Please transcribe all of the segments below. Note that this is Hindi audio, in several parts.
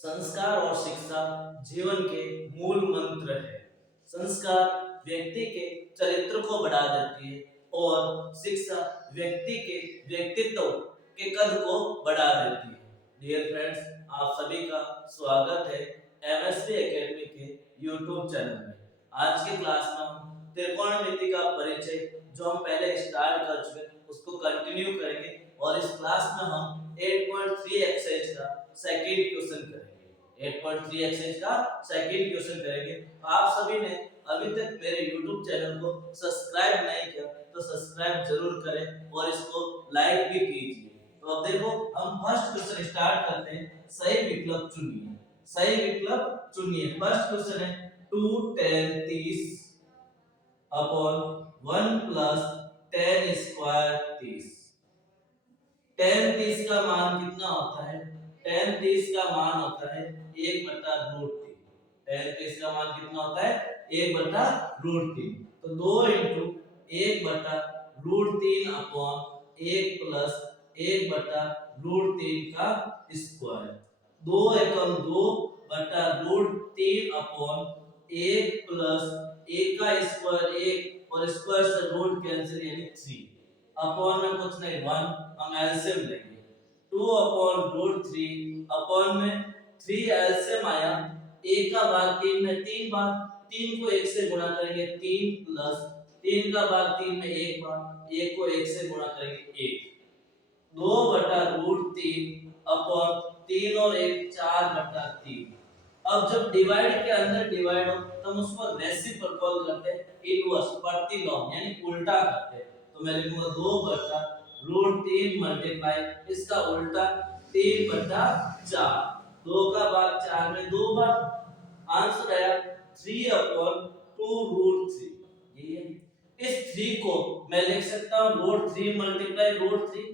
संस्कार और शिक्षा जीवन के मूल मंत्र है। संस्कार व्यक्ति के चरित्र को बढ़ा देती है और शिक्षा व्यक्ति के व्यक्तित्व के कद को बढ़ा देती है। डियर फ्रेंड्स, आप सभी का स्वागत है एमएसवी एकेडमी के यूट्यूब चैनल में। आज के क्लास में हम त्रिकोणमिति का परिचय जो हम पहले स्टार्ट कर चुके हैं उसको कंटिन्यू करेंगे और इस क्लास में हम 8.3 एक्सरसाइज का सेकंड क्वेश्चन करेंगे। 8.3 एक्सरसाइज का सेकंड क्वेश्चन करेंगे। तो आप सभी ने अभी तक मेरे YouTube चैनल को सब्सक्राइब नहीं किया तो सब्सक्राइब जरूर करें और इसको लाइक भी कीजिए। तो अब देखो हम फर्स्ट क्वेश्चन स्टार्ट करते हैं। सही विकल्प चुनिए। सही विकल्प चुनिए। फर्स्ट क्वेश्चन है 2 tan 30 upon 1 plus tan square 30। tan 30 का मान कितना होता है? tan 30 का मान होता है 1/√3। tan 30 का मान कितना होता है? 1/√3। तो 2 इंटू 1/√3 अपॉन 1 प्लस 1/√3 का स्क्वायर। 2 एकम 2/√3 अपॉन 1 प्लस 1 का स्क्वायर 1 और स्क्वायर से रूट कैंसिल यानी 3 अपॉन में कुछ नहीं 1 हम एलसीएम लेंगे 2 अपॉन √3 अपॉन में 3 एलसीएम आया 1 का भाग 3 में 3 बार 3 को 1 से गुणा करेंगे 3 प्लस 3 का भाग 3 में 1 बार 1 को 1 से गुणा करेंगे 1 2/√3 अपॉन 3 और 1 4/3। अब जब डिवाइड के अंदर डिवाइड हो तो हम उसको रेसिप्रोकल करते हैं इनवर्स प्रतिलोम यानी उल्टा करते हैं। तो मैं लिखूंगा 2/√3 मल्टीप्लाई इसका उल्टा 3/4 2 का भाग 4 में 2 बार आंसर आया 3/2√3। ये है। इस 3 को मैं लिख सकता हूं √3 मल्टीप्लाई √3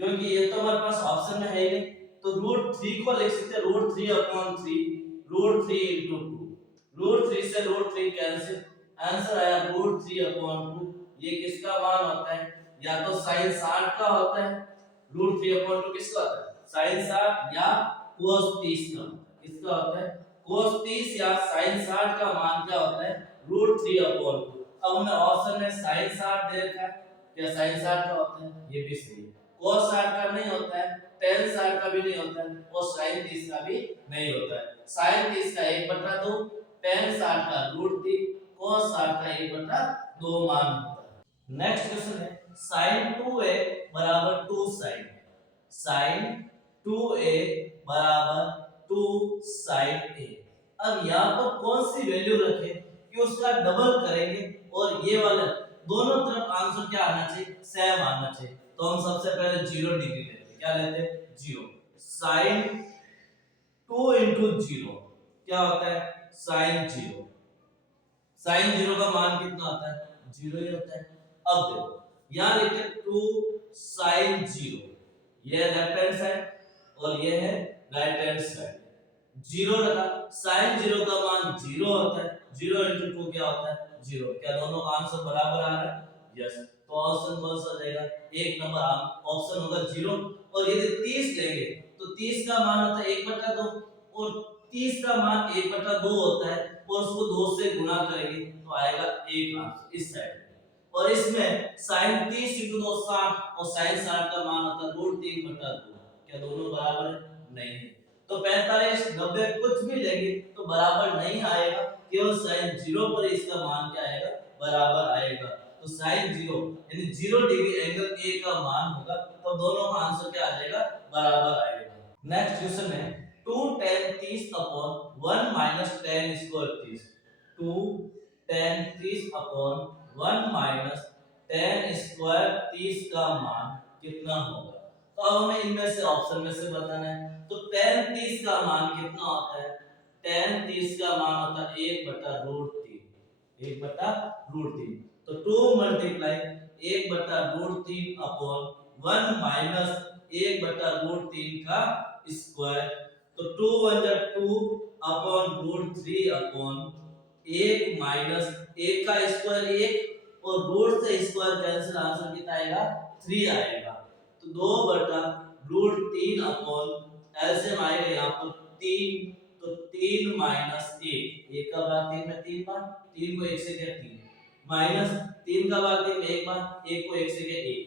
क्योंकि ये तो हमारे पास ऑप्शन में है ही नहीं। तो √3 को लिख सकते हैं √3/3 √3 into 2 √3 से √3 कैंसिल आंसर आया √3/2। ये किसका मान होता है? या तो sin 60 का होता है। √3/2 किसका होता है? sin 60 या cos 30 का होता है। किसका होता है? cos 30 या sin 60 का मान क्या होता है? √3/2। अब हमने ऑप्शन में sin 60 दे रखा है, क्या sin 60 का होता है? ये भी सही है। cos 60 का नहीं होता है, tan 60 का भी नहीं होता है और sin 30 का भी नहीं होता है। sin 30 का 1/2, tan 60 का √3, cos 60 का 1/2 मान होता है। नेक्स्ट क्वेश्चन है sin 2a बराबर 2 sin sin 2a बराबर 2 sin a। अब यहाँ पर कौन सी वैल्यू रखें कि उसका डबल करेंगे और ये वाला दोनों तरफ आंसर क्या आना चाहिए? सेम आना चाहिए। तो हम सबसे पहले 0 डिग्री लेते हैं। क्या लेते हैं? 0। sin 2 into 0 क्या होता है? sin 0। sin 0 का मान कितना होता है? 0 ही होता है। अब देखो यहां लिखते हैं 2 sin 0। ये लेफ्ट हैंड साइड और ये है राइट हैंड साइड। 0 लगा sin 0 का मान 0 होता है। 0 into 2 क्या होता है? 0। क्या दोनों का आंसर बराबर आ रहा है? यस। तो ऑप्शन कौन सा जाएगा? एक नंबर ऑप्शन होगा 0। और यदि 30 लेंगे तो 30 का मान होता है 1/2 और 30 का मान 1/2 होता है और उसको 2 से गुणा करेंगे तो आएगा 1 आंसर इस साइड। और इसमें sin 30 * 2 60 और sin 60 का मान होता है √3/2। क्या दोनों बराबर है? नहीं है। तो 45 90 कुछ भी लेंगे तो बराबर नहीं आएगा, केवल sin 0 पर इसका मान क्या आएगा? बराबर आएगा। तो sin 0 यानी 0 डिग्री एंगल A का मान होगा तो दोनों का आंसर क्या आ जाएगा? बराबर आएगा। नेक्स्ट क्वेश्चन है 2 tan 30 upon 1 minus tan square 30। 2 tan 30 upon 1 minus tan square 30 का मान कितना होगा? तो अब हमें इनमें से ऑप्शन में से बताना है। तो tan 30 का मान कितना होता है? tan 30 का मान होता है 1/√3। 1/√3। तो 2 मल्टीप्लाई 1/√3 अपॉन 1 माइनस 1/√3 का स्क्वायर। तो 2 1 जा 2 अपॉन √3 अपॉन 1 माइनस 1 का स्क्वायर 1 और रूट से स्क्वायर कैंसिल आंसर कितना आएगा? 3 आएगा। तो 2/√3 अपॉन एलसीएम आएगा यहाँ पर 3, तो 3 माइनस 1, 1 का भाग 3 में 3 बार, 3 को 1 से किया 3, माइनस 3 का भाग 3 में 1 बार, 1 को 1 से किया 1,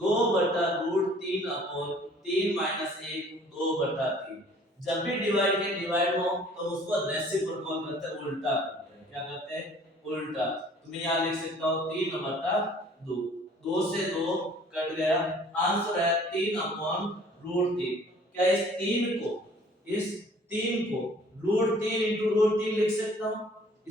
2 बटा रूट 3 अपॉन 3 माइनस 1, 2 बटा 3। जब भी डिवाइड के डिवाइड हो तो उसको रेसिप्रोकल करते हैं, उल्टा करते हैं। क्या करते हैं? उल्टा। तो मैं यहाँ लिख सकता हूँ 3 बटा 2, 2 से 2 कट गया, आंसर है 3 अपॉन रूट 3। क्या इस 3 को रूट 3 इंटू रूट 3 लिख सकता हूँ?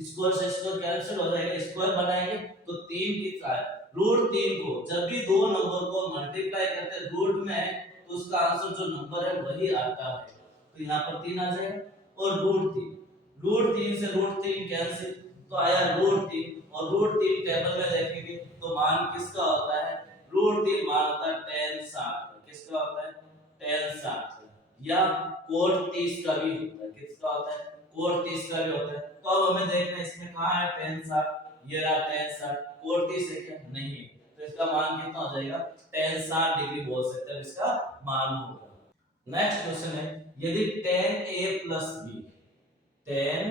स्क्वायर से स्क्वायर कैंसिल हो जाएगा, स्क्वायर बनाएंगे तो 3 कितना है? रूट 3 को जब भी दो नंबर को मल्टीप्लाई करते हैं रूट में तो उसका आंसर जो नंबर है वही आता है। तो यहाँ पर 3 आ जाएगा और रूट 3 से रूट 3 कैंसिल, तो आया रूट 3 और रूट 3 टेबल में देखेंगे तो मान किसका होता है? रूट 3 मान होता है tan 60। किसका होता है? tan 60। या कोट 30 का भी होता है। किसका होता है? कोट 30 का भी होता है। तो अब हमें देखना है इसमें कहां है tan 60, ये रहा tan 60, कोट 30 है क्या? नहीं है, तो इसका मान कितना हो जाएगा? tan 60 डिग्री बोल सकते हैं इसका मान होगा। नेक्स्ट क्वेश्चन है, यदि tan a plus b, tan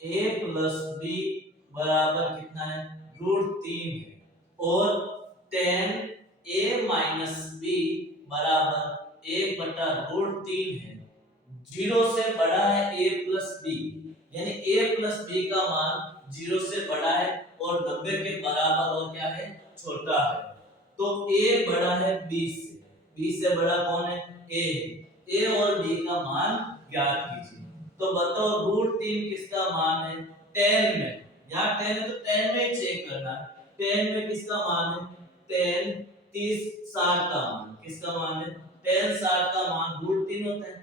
a plus b बराबर कितना है? रूट 3 है, और tan a minus b बराबर 1 बटा रूट 3 है, 0 से बड़ा है a plus b, यानी a plus b का मान 0 से बड़ा है और 90 के बराबर और क्या है? छोटा है। तो a बड़ा है b से बड़ा कौन है? a और b का मान ज्ञात कीजिए। तो बताओ रूट 3 किसका मान है? tan में, यहाँ tan है तो tan में चेक करना है। tan में किसका मान है? tan 30 60 का मान, किसका मान है? tan 60 का मान रूट 3 होता है।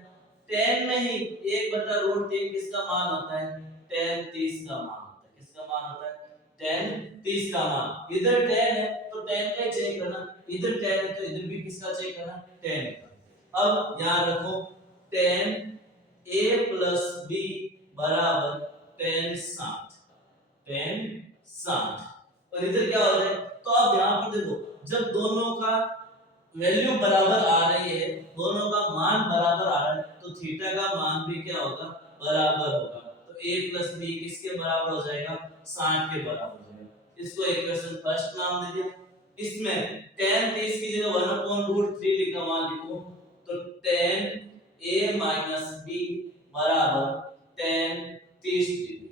tan में ही 1 बटा रूट 3 किसका मान होता है? tan 30 का मान होता है। किसका मान होता है? tan 30 का मान। इधर tan है तो tan का चेक करना, इधर tan है तो इधर भी किसका चेक करना? tan का। अब यहां रखो tan a plus b बराबर tan 60, tan 60, और इधर क्या हो रहा है? तो अब यहां पर देखो, जब दोनों का वैल्यू बराबर आ रही है, दोनों का मान बराबर आ रहा है, तो थीटा का मान भी क्या होगा? बराबर होगा। तो a plus b किसके बराबर हो जाएगा? 60 के बराबर हो जाएगा। इसको इक्वेशन फर्स्ट नाम दे दिया। इसमें tan 30 की जगह 1/√3 लिखा, वहां लिखो, तो tan a minus b बराबर tan 30 डिग्री।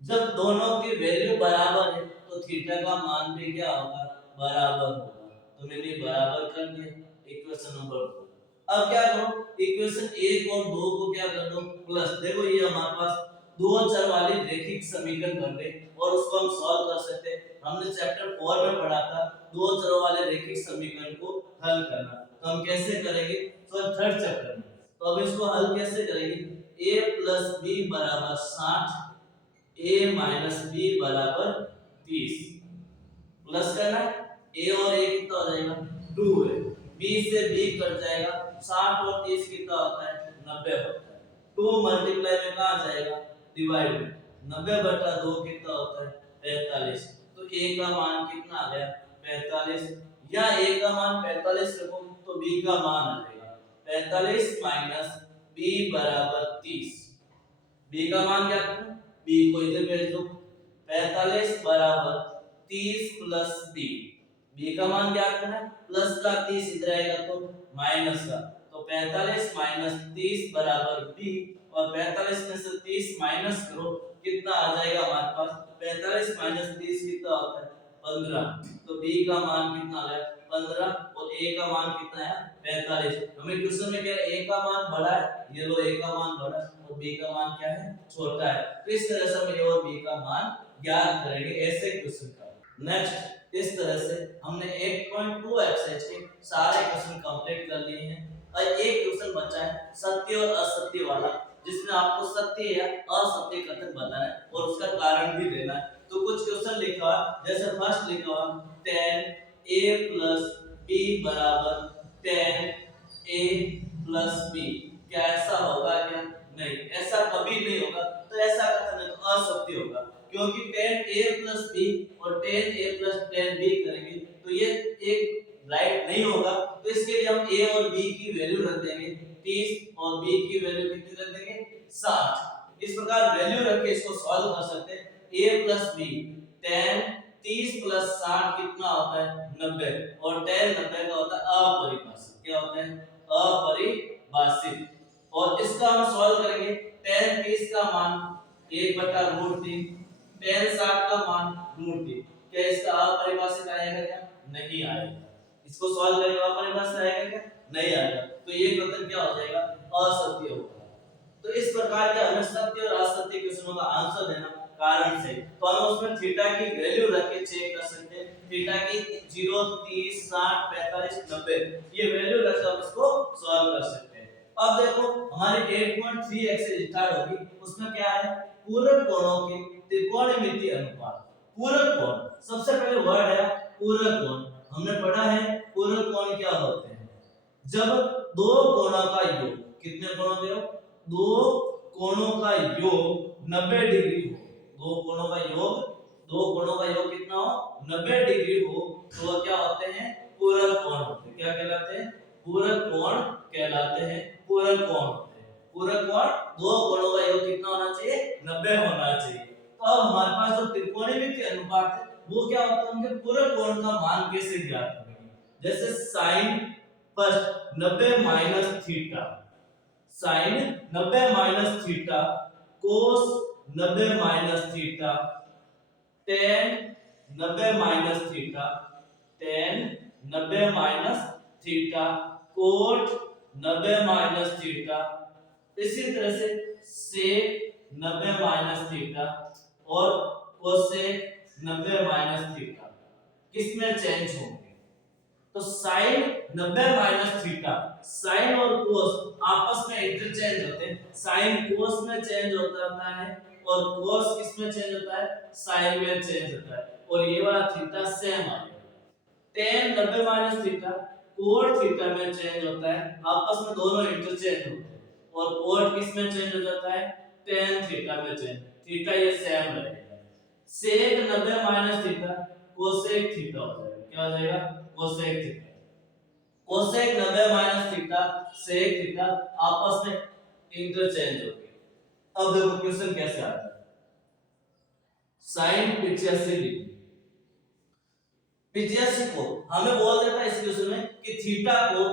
जब दोनों की वैल्यू बराबर है तो थीटा का मान भी क्या होगा? बराबर होगा। तो मैंने बराबर कर दिया इक्वेशन नंबर 2। अब क्या करो? इक्वेशन 1 और 2 को क्या कर दो? प्लस। देखो ये हमारे पास दो चर वाली रैखिक समीकरण बन गए और उसको हम सॉल्व कर सकते हैं। हमने चैप्टर 4 में पढ़ा था दो चरों वाले रैखिक समीकरण को हल करना। तो हम कैसे करेंगे? तो थर्ड चैप्टर में। तो अब इसको हल कैसे करेंगे? a plus b बराबर 60, a minus b बराबर 30, प्लस करना है। a और a कितना हो जाएगा? 2 है, b से b कट जाएगा, 60 और 30 कितना होता है? 90 होता है। 2 मल्टीप्लाई में कहां जाएगा? डिवाइड में। 90 बटा 2 कितना होता है? 45। तो a का मान कितना आ गया? 45। या a का मान 45 रखो तो b का मान आ जाएगा 45 माइनस b बराबर 30। b का मान क्या रखो? b को इधर भेज दो, 45 बराबर 30 प्लस b। b का मान क्या करना है? प्लस का 30 इधर आएगा तो माइनस का, तो 45 माइनस 30 बराबर b, और 45 में से 30 माइनस करो, कितना आ जाएगा हमारे पास? 45 माइनस 30 कितना होता है? 15। तो b का मान कितना आ गया? 15, और a का मान कितना है? 45। हमें क्वेश्चन में क्या है? a का मान बड़ा है, ये लो a का मान बड़ा है और b का मान क्या है? छोटा है। तो इस तरह से हम a और b का मान ज्ञात करेंगे ऐसे क्वेश्चन का। नेक्स्ट, इस तरह से हमने 8.2 एक्सरसाइज के सारे क्वेश्चन कंप्लीट कर लिए हैं और एक क्वेश्चन बचा है सत्य और असत्य वाला, जिसमें आपको सत्य या असत्य कथन बताना है और उसका कारण भी देना है। तो कुछ क्वेश्चन लिखा हुआ, जैसे फर्स्ट लिखा हुआ tan a plus b बराबर tan a plus b, क्या ऐसा होगा क्या? नहीं, ऐसा कभी नहीं होगा। तो ऐसा कथन है तो असत्य होगा, क्योंकि tan a plus b और tan a plus tan b करेंगे तो ये एक राइट नहीं होगा। तो इसके लिए हम a और b की वैल्यू रख देंगे 30 और b की वैल्यू कितनी रख देंगे? 60। इस प्रकार वैल्यू रख के इसको सॉल्व कर सकते हैं। a + b tan 30 + 60 कितना होता है 90, और tan 90 का होता है अपरिभाषित। क्या होता है अपरिभाषित। और इसका हम सॉल्व करेंगे। tan 30 का मान 1/√3, tan 60 का मान √3। क्या इसका अपरिभाषित आएगा क्या? नहीं आएगा। इसको सॉल्व करेंगे अपरिभाषित आएगा क्या? नहीं आएगा। तो ये कथन क्या हो जाएगा? असत्य होगा। तो इस प्रकार के हमें सत्य और असत्य क्वेश्चनों का आंसर देना कारण से, तो हम उसमें थीटा की वैल्यू रख के चेक कर सकते हैं। थीटा की 0, 30, 60, 45, 90 ये वैल्यू रख कर इसको सॉल्व कर सकते हैं। अब देखो हमारी 8.3 एक्सरसाइज स्टार्ट होगी। उसमें क्या है? पूरक कोणों के त्रिकोणमितीय अनुपात। पूरक कोण, सबसे पहले वर्ड है पूरक कोण। हमने पढ़ा है पूरक कोण क्या होते हैं? जब दो कोणों का योग, कितने कोणों का योग? दो कोणों का योग 90 डिग्री हो। दो कोणों का योग कितना हो? 90 डिग्री हो, तो वो क्या होते हैं? पूरक कोण होते हैं। क्या कहलाते हैं? पूरक कोण कहलाते हैं। पूरक कोण होते हैं। पूरक कोण, दो कोणों का योग कितना होना चाहिए? 90 होना चाहिए। तो अब हमारे पास जो त्रिकोणमितीय अनुपात है वो क्या होता है? उनके पूरक कोण का मान कैसे ज्ञात करेंगे? जैसे sin first 90 - theta, sin 90 - theta, cos 90 - theta, tan 90 - theta, tan 90 - theta, cot 90 - theta, इसी तरह से sec 90 - थीटा और cosec 90 - थीटा किसमें चेंज होंगे? तो sin 90 - थीटा, sin और cos आपस में इंटरचेंज होते हैं। sin cos में चेंज होता है और cos किस में चेंज होता है? sin में चेंज होता है। और ये वाला थीटा सेम आएगा। tan 90 - थीटा cot थीटा में चेंज होता है, आपस में दोनों इंटरचेंज होते हैं। और cot किस में चेंज हो जाता है? tan थीटा में चेंज। थीटा ये सेम रहेगा। sec 90 - थीटा cosec थीटा हो जाएगा। क्या हो जाएगा? cosec theta. cosec 90 - theta sec theta आपस में इंटरचेंज हो गए। अब देखो क्वेश्चन कैसे आता है। sin 85 डिग्री, 85 को हमें बोल देता है इस क्वेश्चन में कि थीटा को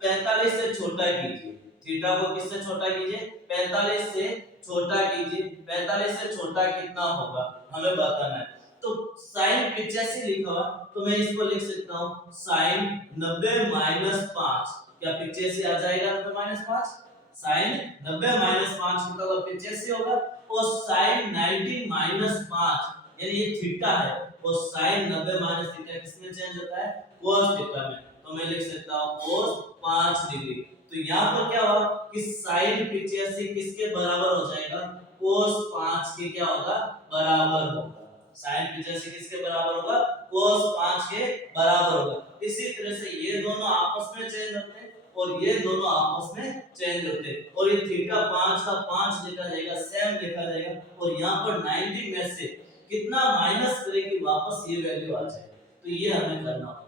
45 से छोटा कीजिए। थीटा को किससे छोटा कीजिए? 45 से छोटा कीजिए। 45 से छोटा कितना होगा हमें बताना है। तो sin 85 लिखा हुआ, तो मैं इसको लिख सकता हूं sin 90 - 5। क्या 85 आ जाएगा? 90 - 5 sin 90 - 5 कितना होगा? 85 होगा। और sin 90 - 5 यानी ये थीटा है, और sin 90 - थीटा किसमें चेंज होता है? cos थीटा में। तो मैं लिख सकता हूं cos 5 डिग्री। तो यहां पर क्या हुआ कि sin 85 किसके बराबर हो जाएगा? cos 5 के क्या होगा? बराबर होगा। sin 85 किसके बराबर होगा? cos 5 के बराबर होगा। इसी तरह से ये दोनों आपस में चेंज होते हैं और ये दोनों आपस में चेंज होते हैं। और ये थीटा 5 का 5 लिखा जाएगा, सेम लिखा जाएगा। और यहां पर 90 में से कितना माइनस करें कि वापस ये वैल्यू आ जाए, तो ये हमें करना होगा।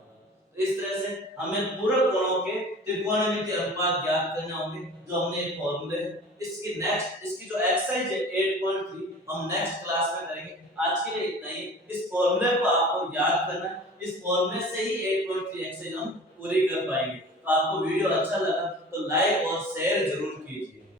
तो इस तरह से हमें पूरक कोणों के त्रिकोणमितीय अनुपात ज्ञात करने होंगे, जो हमने एक फॉर्मूले इसकी जो एक्सरसाइज है 8.3 हम नेक्स्ट क्लास में करेंगे। आज के लिए इतना ही। इस फॉर्मूले को आपको याद करना है। इस फॉर्मूले से ही 8.3 एक्सरसाइज हम पूरी कर पाएंगे। तो आपको वीडियो अच्छा लगा तो लाइक और शेयर जरूर कीजिए।